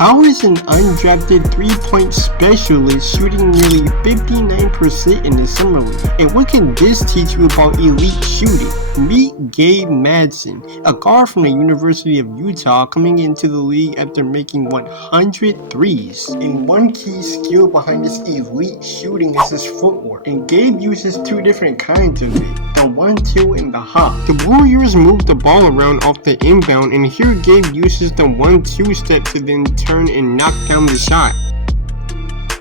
How is an undrafted 3-point specialist shooting nearly 59% in the summer league? And what can this teach you about elite shooting? Meet Gabe Madsen, a guard from the University of Utah coming into the league after making 100 threes. And one key skill behind this elite shooting is his footwork. And Gabe uses two different kinds of it, the 1-2 and the hop. The Warriors move the ball around off the inbound, and here Gabe uses the 1-2 step to then turn and knock down the shot.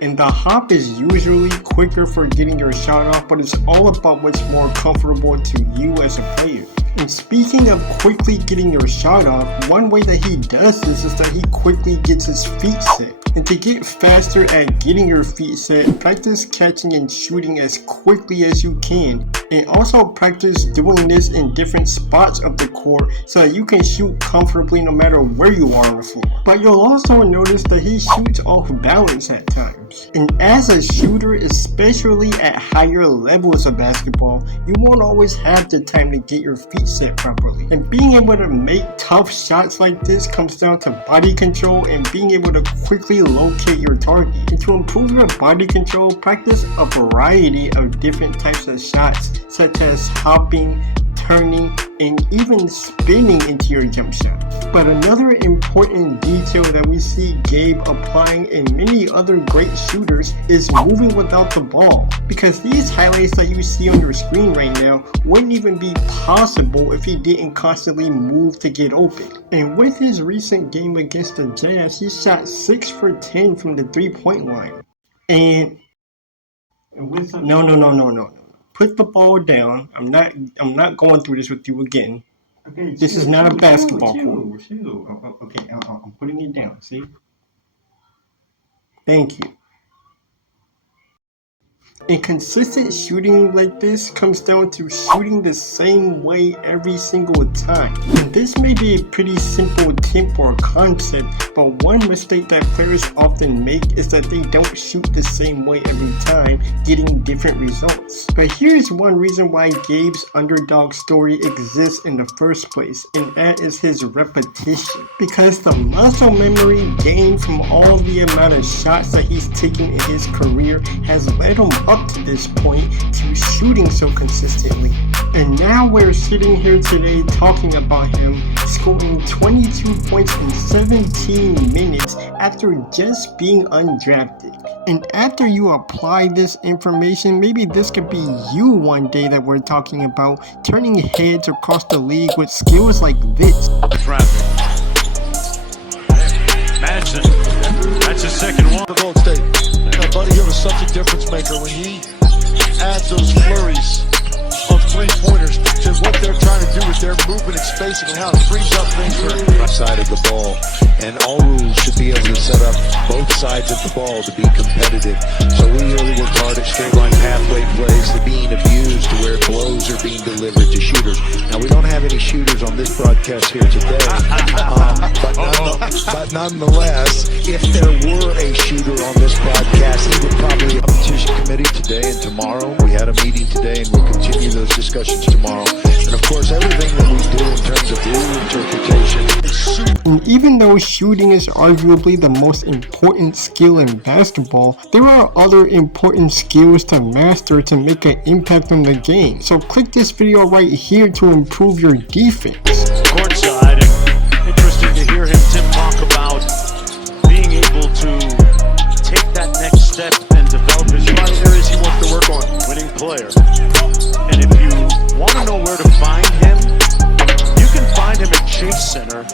And the hop is usually quicker for getting your shot off, but it's all about what's more comfortable to you as a player. And speaking of quickly getting your shot off, one way that he does this is that he quickly gets his feet set. And to get faster at getting your feet set, practice catching and shooting as quickly as you can. And also practice doing this in different spots of the court so that you can shoot comfortably no matter where you are on the floor. But you'll also notice that he shoots off balance at times. And as a shooter, especially at higher levels of basketball, you won't always have the time to get your feet set properly. And being able to make tough shots like this comes down to body control and being able to quickly locate your target. And to improve your body control, practice a variety of different types of shots, such as hopping, turning, and even spinning into your jump shot. But another important detail that we see Gabe applying in many other great shooters is moving without the ball, because these highlights that you see on your screen right now wouldn't even be possible if he didn't constantly move to get open. And with his recent game against the Jazz, he shot 6 for 10 from the 3-point line. And no. Put the ball down. I'm not going through this with you again. Okay, this is not a basketball court. Okay, I'm putting it down. See? Thank you. And consistent shooting like this comes down to shooting the same way every single time. And this may be a pretty simple tip or concept, but one mistake that players often make is that they don't shoot the same way every time, getting different results. But here's one reason why Gabe's underdog story exists in the first place, and that is his repetition. Because the muscle memory gained from all the amount of shots that he's taken in his career has led him up to this point to shooting so consistently. And now we're sitting here today talking about him scoring 22 points in 17 minutes after just being undrafted. And after you apply this information, maybe this could be you one day that we're talking about, turning heads across the league with skills like this. Traffic. Madsen. That's his second one. For Gold State. Buddy Hill is such a difference maker when he adds those flurries of three-pointers to what they're trying to do with their movement and spacing and how it frees up things for the right side of the ball. And all rules should be able to set up both sides of the ball to be competitive. So we really work hard at straight line pathway plays to being abused to where blows are being delivered to shooters. Now we don't have any shooters on this broadcast here today, but nonetheless, if there were a shooter on this broadcast, he would probably be a competition committee today and tomorrow. We had a meeting today and we'll continue those discussions tomorrow. And of course, everything that we do in terms of rule interpretation. And even though shooting is arguably the most important skill in basketball, there are other important skills to master to make an impact on the game. So click this video right here to improve your defense. Courtside, and interesting to hear him, Tim, talk about being able to take that next step and develop his areas he wants to work on. Winning player. And if you want to know where to find him, you can find him at Chase Center.